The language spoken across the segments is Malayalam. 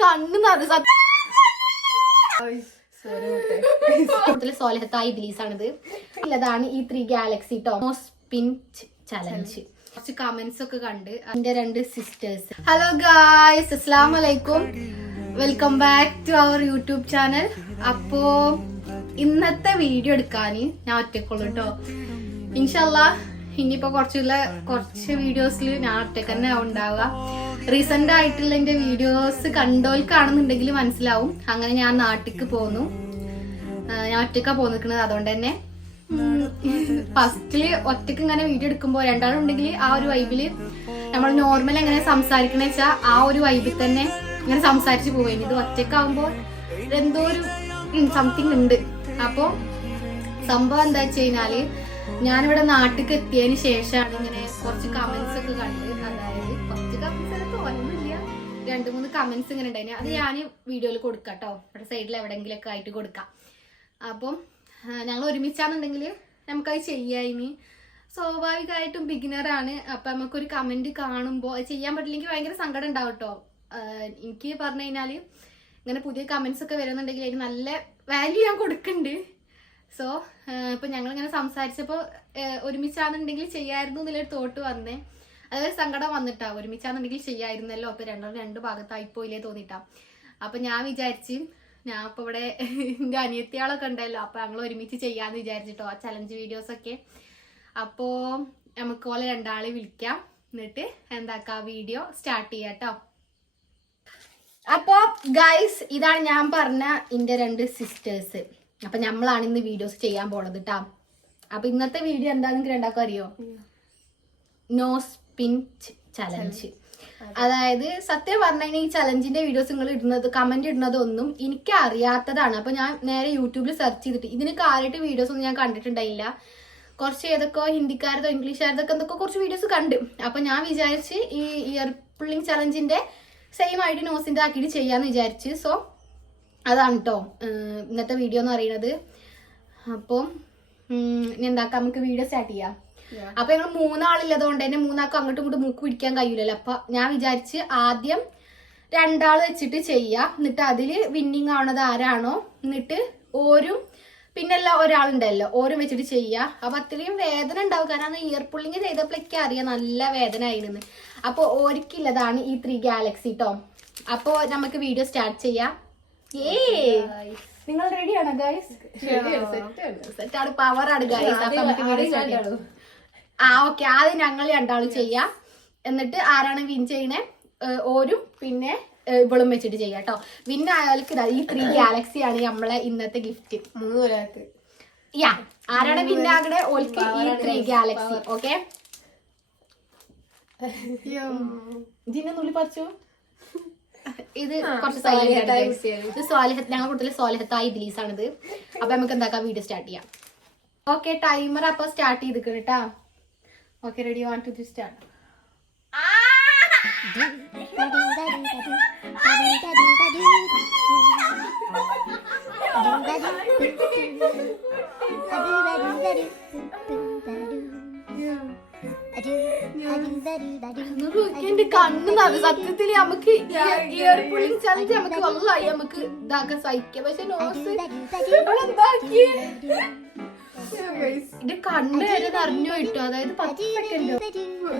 കണ്ണ് നിറഞ്ഞു സത്യം സോലഹത്തായ ഇബിലീസ് ആണിത് ഇല്ലതാണ് ഈ ത്രീ ഗാലക്സി ടോ. സ്പിൻ ചലഞ്ച് കുറച്ച് കമന്റ്സ് ഒക്കെ കണ്ട് എന്റെ രണ്ട് സിസ്റ്റേഴ്സ് ഹലോ ഗായ്സ് അസ്സാം വലൈക്കും welcome back to our YouTube channel അപ്പോ ഇന്നത്തെ വീഡിയോ എടുക്കാന് ഞാൻ ഒറ്റക്കുള്ളൂ കേട്ടോ ഇൻഷല്ല ഇനിയിപ്പോ കുറച്ചുള്ള കുറച്ച് വീഡിയോസിൽ ഞാൻ ഒറ്റയ്ക്ക് തന്നെ ഉണ്ടാവുക. റീസെന്റ് ആയിട്ടുള്ള എന്റെ വീഡിയോസ് കണ്ടോൽക്കാണെന്നുണ്ടെങ്കിൽ മനസ്സിലാവും. അങ്ങനെ ഞാൻ നാട്ടിക്ക് പോന്നു. ഞാൻ ഒറ്റക്കാ പോന്നിരിക്കുന്നത്. അതുകൊണ്ട് തന്നെ ഫസ്റ്റിൽ ഒറ്റയ്ക്ക് ഇങ്ങനെ വീഡിയോ എടുക്കുമ്പോൾ രണ്ടാളുണ്ടെങ്കിൽ ആ ഒരു വൈബിൽ നമ്മൾ നോർമൽ എങ്ങനെ സംസാരിക്കണ വെച്ചാ ആ ഒരു വൈബിൽ തന്നെ ഇങ്ങനെ സംസാരിച്ചു പോവുകയും ഇത് ഒറ്റക്കാവുമ്പോൾ എന്തോ ഒരു സംതിങ് ഉണ്ട്. അപ്പോ സംഭവം എന്താ വെച്ച് കഴിഞ്ഞാൽ ഞാനിവിടെ നാട്ടിലേക്ക് എത്തിയതിന് ശേഷമാണ് ഇങ്ങനെ കുറച്ച് കമന്റ്സ് ഒക്കെ കണ്ട് രണ്ട് മൂന്ന് കമന്റ്സ് ഇങ്ങനെ ഉണ്ടായിന്. അത് ഞാൻ വീഡിയോയിൽ കൊടുക്കാം കേട്ടോ ഇവിടെ സൈഡിൽ എവിടെയെങ്കിലൊക്കെ ആയിട്ട് കൊടുക്കാം. അപ്പം ഞങ്ങൾ ഒരുമിച്ചാന്നുണ്ടെങ്കിൽ നമുക്കത് ചെയ്യായിനി. സ്വാഭാവികമായിട്ടും ബിഗിനറാണ് അപ്പം നമുക്കൊരു കമന്റ് കാണുമ്പോൾ അത് ചെയ്യാൻ പറ്റില്ലെങ്കിൽ ഭയങ്കര സങ്കടം ഉണ്ടാവും കേട്ടോ എനിക്ക് പറഞ്ഞു കഴിഞ്ഞാൽ ഇങ്ങനെ പുതിയ കമന്റ്സ് ഒക്കെ വരുന്നുണ്ടെങ്കിൽ അതിന് നല്ല വാല്യൂ ഞാൻ കൊടുക്കുന്നുണ്ട് സോ ഇപ്പൊ ഞങ്ങൾ ഇങ്ങനെ സംസാരിച്ചപ്പോൾ ഒരുമിച്ചാണെന്നുണ്ടെങ്കിൽ ചെയ്യായിരുന്നു എന്നുള്ളൊരു തോട്ട് വന്നേ. അതൊരു സങ്കടം വന്നിട്ടാ. ഒരുമിച്ചാന്നുണ്ടെങ്കിൽ ചെയ്യായിരുന്നല്ലോ. അപ്പൊ രണ്ടും രണ്ട് ഭാഗത്തായി പോയില്ലേ തോന്നിട്ടാ. അപ്പൊ ഞാൻ വിചാരിച്ച് ഞാൻ ഇപ്പൊ ഇവിടെ എന്റെ അനിയത്തിയാളൊക്കെ ഉണ്ടല്ലോ. അപ്പൊ ഞങ്ങൾ ഒരുമിച്ച് ചെയ്യാന്ന് വിചാരിച്ചിട്ടോ ആ ചലഞ്ച് വീഡിയോസ് ഒക്കെ. അപ്പോ നമുക്ക് പോലെ രണ്ടാളെ വിളിക്കാം. എന്നിട്ട് എന്താക്കാ വീഡിയോ സ്റ്റാർട്ട് ചെയ്യാട്ടോ. കേട്ടോ അപ്പോ ഗൈസ് ഇതാണ് ഞാൻ പറഞ്ഞ എന്റെ രണ്ട് സിസ്റ്റേഴ്സ് അപ്പൊ നമ്മളാണ് ഇന്ന് വീഡിയോസ് ചെയ്യാൻ പോണത് കേട്ടാ അപ്പൊ ഇന്നത്തെ വീഡിയോ എന്താ നിങ്ങൾക്ക് രണ്ടാക്കും അറിയോ? നോ സ്പിൻ ചലഞ്ച് അതായത് സത്യം പറഞ്ഞാൽ ഈ ചലഞ്ചിന്റെ വീഡിയോസ് നിങ്ങൾ ഇടുന്നത് കമന്റ് ഇടുന്നത് ഒന്നും എനിക്ക് അറിയാത്തതാണ്. അപ്പൊ ഞാൻ നേരെ യൂട്യൂബിൽ സെർച്ച് ചെയ്തിട്ട് ഇതിന് കാര്യമായിട്ട് വീഡിയോസ് ഒന്നും ഞാൻ കണ്ടിട്ടുണ്ടായില്ല. കുറച്ച് ഏതൊക്കെ ഹിന്ദിക്കാരതോ ഇംഗ്ലീഷുകാരതൊക്കെ എന്തൊക്കെ കുറച്ച് വീഡിയോസ് കണ്ടു. അപ്പൊ ഞാൻ വിചാരിച്ച് ഈ ഇയർ പുള്ളിങ് ചലഞ്ചിന്റെ സെയിം ആയിട്ട് നോസിന്റെ ആക്കിയിട്ട് ചെയ്യാന്ന് വിചാരിച്ച്. സോ അതാണ് കേട്ടോ ഇന്നത്തെ വീഡിയോ എന്ന് പറയുന്നത്. അപ്പം ഇനി എന്താക്കാം? നമുക്ക് വീഡിയോ സ്റ്റാർട്ട് ചെയ്യാം. അപ്പൊ ഞങ്ങൾ മൂന്നാളില്ലതുകൊണ്ട് തന്നെ മൂന്നാൾക്കും അങ്ങോട്ടും ഇങ്ങോട്ടും മൂക്ക് പിടിക്കാൻ കഴിയൂലല്ലോ. അപ്പൊ ഞാൻ വിചാരിച്ച് ആദ്യം രണ്ടാൾ വെച്ചിട്ട് ചെയ്യാം. എന്നിട്ട് അതിൽ വിന്നിങ് ആവണത് ആരാണോ എന്നിട്ട് ഓരും പിന്നെല്ലാം ഒരാളുണ്ടല്ലോ ഓരും വെച്ചിട്ട് ചെയ്യാ. അപ്പൊ അത്രയും വേദന ഉണ്ടാവും. കാരണം ഇയർ പുള്ളിങ് ചെയ്തപ്പോഴേക്ക് അറിയാം നല്ല വേദന ആയിരുന്നു. അപ്പൊ ഓരിക്കില്ലതാണ് ഈ ത്രീ ഗാലക്സി ട്ടോ. അപ്പൊ നമുക്ക് വീഡിയോ സ്റ്റാർട്ട് ചെയ്യാം. ഏ നിങ്ങൾ റെഡിയാണോ ഗൈസ് സെറ്റാണ് പവറാണ് ഗൈസ് അപ്പൊ നമുക്ക് വീഡിയോ സ്റ്റാർട്ട് ചെയ്യാം. ആ ഓക്കെ. ആദ്യം ഞങ്ങൾ രണ്ടാളും ചെയ്യാം. എന്നിട്ട് ആരാണ് വിൻ ചെയ്യണേ? ഓരും പിന്നെ ഇവളും വെച്ചിട്ട് ചെയ്യാം കേട്ടോ. വിൻ ആയാൾക്ക് ഈ ത്രീ ഗാലക്സി ആണ് നമ്മളെ ഇന്നത്തെ ഗിഫ്റ്റ് മൂന്ന് പേർക്ക് യാ ആരാണ് വിൻ ആകണേ? ഓൾക്ക് ഈ ത്രീ ഗാലക്സി ഓക്കെ പറിച്ചു? ഇത് കുറച്ച് സ്വാലിഹത്തായ സൈലന്റ് ഇത് സ്വാലിഹത്ത് ഞങ്ങൾ കൂടുതൽ സ്വാലിഹത്തായ ഇഡ്ലീസ് ആണിത്. അപ്പൊ നമുക്ക് എന്താക്കാം? വീഡിയോ സ്റ്റാർട്ട് ചെയ്യാം. ഓക്കെ ടൈമർ അപ്പൊ സ്റ്റാർട്ട് ചെയ്തിക്കണം കേട്ടാ okay ready one two three start എന്റെ കണ്ണ് സത്യത്തിൽ നമുക്ക് ഇയർ പുള്ളിങ് ചലഞ്ച് നമുക്ക് വല്ലായി നമുക്ക് ഇതാക്കാൻ സഹിക്കാം പക്ഷെ നോസ് ഇവളെന്താക്കി? എന്റെ കണ്ണ് വരെ നിറഞ്ഞു കിട്ടും അതായത് പത്ത് സെക്കൻഡ്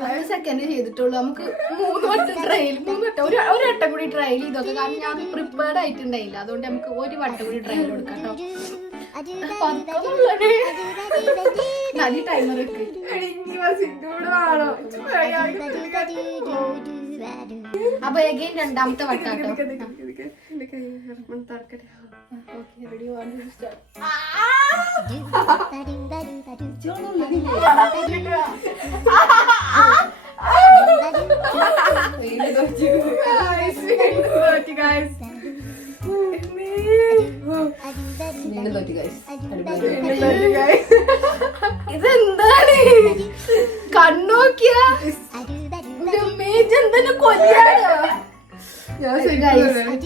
പത്ത് സെക്കൻഡ് ചെയ്തിട്ടുള്ളൂ നമുക്ക് മൂന്ന് വട്ടം ട്രയൽ മൂന്ന് വട്ടം ഒരു ഒരു വട്ടം കൂടി ട്രയൽ ചെയ്തൊക്കെ കാരണം ഞാൻ പ്രിപ്പയർഡ് ആയിട്ടുണ്ടായില്ല അതുകൊണ്ട് നമുക്ക് ഒരു വട്ടം കൂടി ട്രയൽ കൊടുക്കാം ടൈമർ വെക്ക് അപ്പൊ എഗെയിൻ രണ്ടാമത്തെ വട്ടാട്ടോ ഇതെന്താണ്? കണ്ണോക്കിയ എന്തെന്നെ കൊല്ലാനോ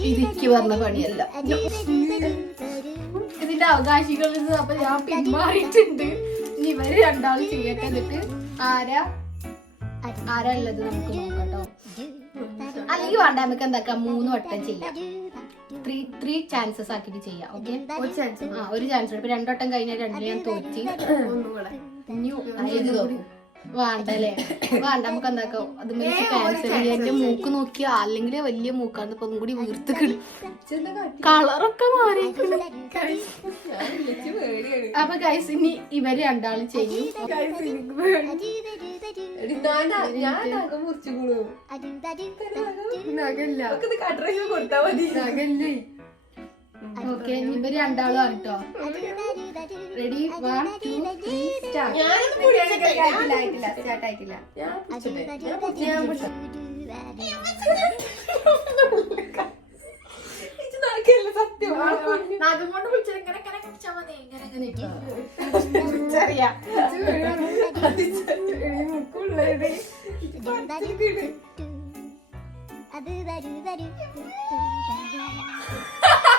ഇതിക്ക് പറഞ്ഞ പണിയല്ല. ഇതിന്റെ നിന്ന് അപ്പൊ ഞാൻ പിന്മാറിയിട്ടുണ്ട്. ഇനി ഇവർ രണ്ടാളും ചെയ്യട്ടെ എന്നിട്ട് ആരാ? ആരാ ഉള്ളത് നമുക്ക് നോക്കട്ടോ അല്ലെങ്കിൽ വേണ്ട നമുക്ക് എന്താക്കാം? മൂന്ന് വട്ടം ചെയ്യാം. ത്രീ ത്രീ ചാൻസസ് ആക്കിയിട്ട് ചെയ്യാം ഓക്കെ ഒരു ചാൻസ് ആ ഒരു ചാൻസ് ഇപ്പൊ രണ്ടു വട്ടം കഴിഞ്ഞാൽ രണ്ടിൽ ഞാൻ തോറ്റി. ഇനി ഇത് നോക്കും വേണ്ടല്ലേ? വേണ്ട നമുക്ക് എന്താക്കാം അത് ക്യാൻസൽ ചെയ്യാം എന്റെ മൂക്ക് നോക്കിയാ അല്ലെങ്കിൽ വലിയ മൂക്കാണ്. ഇപ്പൊ ഒന്നും കൂടി വീർത്ത് കളറൊക്കെ മാറി. അപ്പൊ ഗൈസ് ഇനി ഇവർ രണ്ടാളും ചെയ്യും. നഗല്ല നഗല്ലേ ഓക്കെ ഇവർ രണ്ടാളും ആണ് കേട്ടോ ready one two three. Start ആയിട്ടില്ല ആയിട്ടില്ല. സ്റ്റാർട്ട് ആയിട്ടില്ല ഞാൻ പിടിച്ചു. നഖം കൊണ്ട് വിളിച്ചത് ഇങ്ങനെ ഇങ്ങനെ പിടിച്ചാ മതി. ഇങ്ങനെ ഇങ്ങനെ അത് തരൂ തരൂ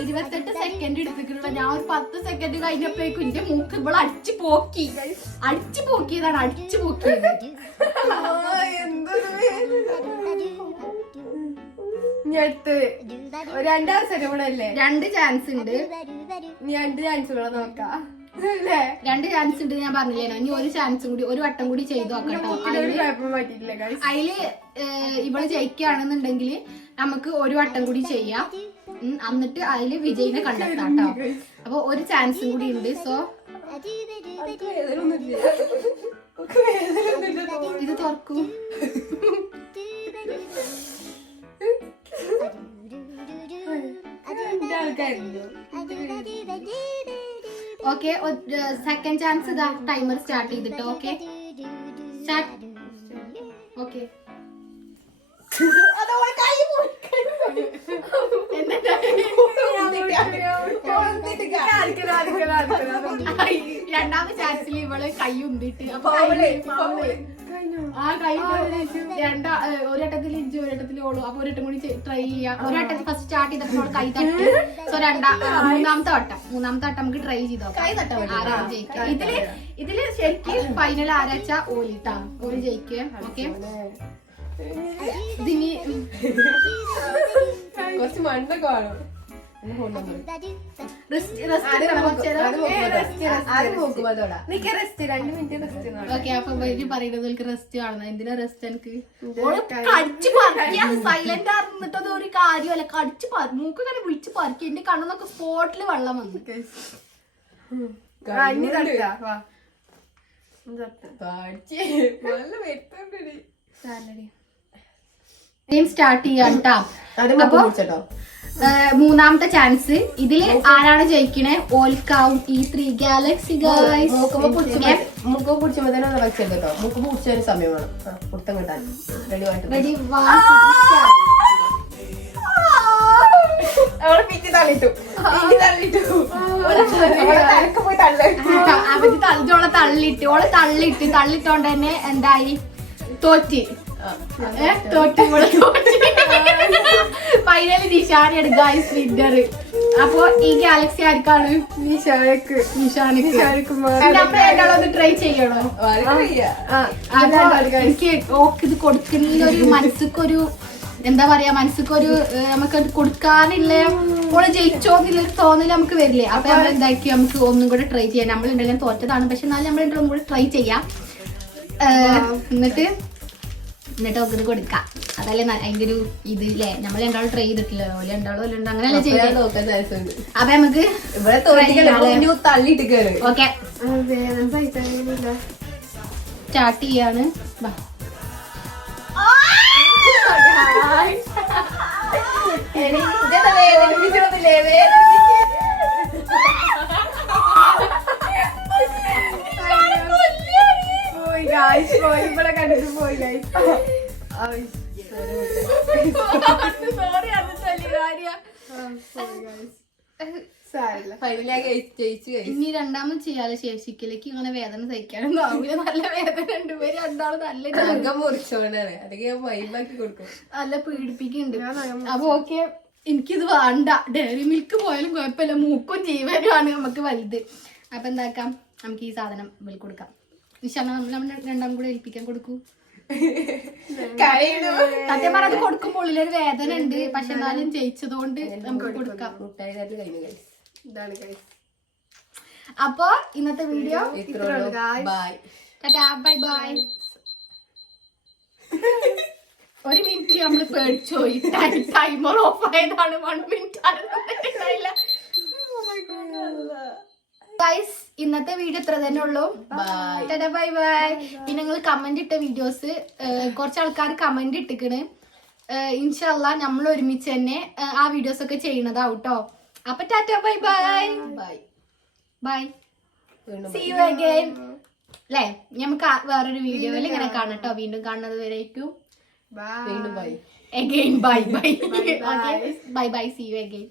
ഇരുപത്തെട്ട് സെക്കൻഡ് എടുത്തിട്ടുള്ള ഞാൻ ഒരു പത്ത് സെക്കൻഡ് കഴിഞ്ഞപ്പോഴേക്കും എന്റെ മൂക്ക് ഇവൾ അടിച്ചു പോക്കി. അടിച്ചു പോക്കിയതാണ് അടിച്ചു പോക്കിയത്. ഞെട്ട് രണ്ടവസരം കൂടെ അല്ലേ രണ്ട് ചാൻസ് ഉണ്ട്. ഇനി രണ്ട് ചാൻസ് കൂടെ നോക്കാം. രണ്ട് ചാൻസ് ഉണ്ട് ഞാൻ പറഞ്ഞില്ലേ ഇനി ഒരു ചാൻസും കൂടി ഒരു വട്ടം കൂടി ചെയ്തു. അതിൽ ഇവൾ ജയിക്കുകയാണെന്നുണ്ടെങ്കിൽ നമുക്ക് ഒരു വട്ടം കൂടി ചെയ്യാം. ഉം, എന്നിട്ട് അതിൽ വിജയിനെ കണ്ടെത്താം കേട്ടോ അപ്പൊ ഒരു ചാൻസും കൂടി ഉണ്ട്. സോ ഇത് തുറക്കും. ഓക്കെ സെക്കൻഡ് ചാൻസ് ഇതാ ടൈമർ സ്റ്റാർട്ട് ചെയ്തിട്ട് ഓക്കെ ഓക്കെ രണ്ടാമത്തെ ചാൻസിൽ ഇവൾ കൈ ഉന്തിട്ട് ആ കൈ രണ്ടാ ഒരു ഘട്ടത്തിൽ ഇഞ്ചി ഒരു ഘട്ടത്തിൽ ഓളു അപ്പൊ ഒരു കൂടി ട്രൈ ചെയ്യാം. ഒരു ഘട്ടത്തിൽ ഫസ്റ്റ് സ്റ്റാർട്ട് ചെയ്തപ്പോൾ കൈ തട്ടി. സോ രണ്ടാ മൂന്നാമത്തെ വട്ടം. മൂന്നാമത്തെ വട്ടം നമുക്ക് ട്രൈ ചെയ്ത് ആരാണ് ജയിക്കുക? ഇതിൽ ഇതിൽ ശരിക്കും ഫൈനൽ ആരാച്ച? ഓലിട്ടാ ഓലി ജയിക്കുക ഓക്കെ? ഇതിനി കുറച്ച് മണ്ണൊക്കെ കാണും പറയുന്നത് റെസ്റ്റ് കാണുന്നത് എന്തിനാ റെസ്റ്റ് എനിക്ക് കടിച്ചു പറിക്കാൻ സൈലന്റ് ആയിരുന്നിട്ടത് ഒരു കാര്യമല്ല. കടിച്ചു മൂക്ക് ഇങ്ങനെ വിളിച്ച് പറിക്കുക എന്റെ കണ്ണുന്നൊക്കെ സ്പോട്ടിൽ വെള്ളം വന്നു. സ്റ്റാർട്ട് ചെയ്യാം കേട്ടോ മൂന്നാമത്തെ ചാൻസ്. ഇതിൽ ആരാണ് ജയിക്കണേ? ഓൽക്കാവും. ഈ ത്രീ ഗാലക്സി ഗൈസ് മുക്ക് പിടിച്ചുമ്പോ തന്നെ വെച്ചത് കേട്ടോ പിടിച്ച ഒരു സമയം വേണം ആ, പുറത്തം കിട്ടാൻ. റെഡി ആയിട്ട് റെഡി അവളെ പിറ്റി തള്ളിട്ടു. പിറ്റി തള്ളിട്ടു. പോയി തള്ളു അവർ തള്ളിട്ടോളെ തള്ളിട്ട്. ഓളെ തള്ളിട്ട്. തള്ളിട്ടോണ്ട് തന്നെ എന്തായി? തോറ്റി. തോറ്റ് ഫൈനലി നിഷാനാണ് ഗൈസ് വിന്നർ അപ്പൊ ഈ ഗാലക്സി ആർക്കാണ്? നിഷാനക്ക്. നിഷാനിക്ക് ട്രൈ ചെയ്യണോ? അപ്പൊ എനിക്ക് ഓക്ക് ഇത് കൊടുക്കുന്ന ഒരു മനസ്സിക്കൊരു എന്താ പറയാ മനസ്സിക്കൊരു നമുക്ക് കൊടുക്കാനില്ല. ഓൾ ജയിച്ചോന്നുള്ളൊരു തോന്നൽ നമുക്ക് വരില്ലേ. അപ്പൊ നമ്മൾ എന്താക്കി നമുക്ക് ഒന്നും കൂടെ ട്രൈ ചെയ്യാം. നമ്മൾ ഉണ്ടെങ്കിലും തോറ്റതാണ്. പക്ഷെ എന്നാലും നമ്മൾ ഒന്നും കൂടെ ട്രൈ ചെയ്യാം. എന്നിട്ട് എന്നിട്ട് നമുക്കിത് കൊടുക്കാം. അതല്ലേ അതിന്റെ ഒരു ഇത് ഇല്ലേ? നമ്മൾ രണ്ടാളും ട്രൈ ചെയ്തിട്ടില്ല? ഓൽ രണ്ടാളും അങ്ങനെയല്ലേ ചെയ്തത് നോക്കാൻ ചാൻസുണ്ട് അപ്പൊ നമുക്ക് ഓക്കെ സ്റ്റാർട്ട് ചെയ്യാണ്. ബാ ഇതെന്താ ഇവിടെ കണ്ടിട്ട് പോയി ഇനി രണ്ടാമത് ചെയ്യാതെ ശേഷിക്കലേക്ക് ഇങ്ങനെ വേദന സഹിക്കാനൊന്നും ആവില്ല നല്ല വേദന ഉണ്ട്. രണ്ടാളും നല്ല അകം മുറിച്ചോണ്ടാണ്. അതൊക്കെ ഞാൻ വൈബാക്കി കൊടുക്കും. നല്ല പീഡിപ്പിക്കുന്നുണ്ട്. അപ്പൊ ഓക്കെ എനിക്കിത് വേണ്ട. ഡയറി മിൽക്ക് പോയാലും കുഴപ്പമില്ല. മൂക്കും ജീവനുമാണ് നമുക്ക് വലുത്. അപ്പൊ എന്താക്കാം? നമുക്ക് ഈ സാധനം വിളിക്കൊടുക്കാം കൊടുക്കാം. നമ്മൾ രണ്ടാം കൂടെ ഏൽപ്പിക്കാൻ കൊടുക്കൂ. സത്യം പറഞ്ഞത് കൊടുക്കുമ്പോൾ ഉള്ളിലൊരു വേദന ഉണ്ട് പക്ഷെ എന്നാലും ജയിച്ചതുകൊണ്ട് നമുക്ക് കൊടുക്കാം. അപ്പൊ ഇന്നത്തെ video bye tata bye bye ഒരു മിനിറ്റ് നമ്മൾ പേടിച്ചു പോയി. ടൈമർ ഓഫ് ആയതാണ്. വൺ മിനിറ്റ് ഗൈസ് ഇന്നത്തെ വീഡിയോ ഇത്ര തന്നെ ഉള്ളൂ. ബൈ ബൈ ബൈ പിന്നെ നിങ്ങൾ കമന്റ് ഇട്ട വീഡിയോസ് കുറച്ച് ആൾക്കാർ കമന്റ് ഇട്ടിക്കണ്. ഇൻഷല്ല നമ്മൾ ഒരുമിച്ച് തന്നെ ആ വീഡിയോസ് ഒക്കെ ചെയ്യണതാവട്ടോ അപ്പൊ tata bye bye bye bye see you again അല്ലേ നമുക്ക് വേറൊരു വീഡിയോയിൽ ഇങ്ങനെ കാണട്ടോ. വീണ്ടും കാണുന്നത് വരേക്കും Bye. വീണ്ടും bye again bye bye. Okay. bye bye. See you again.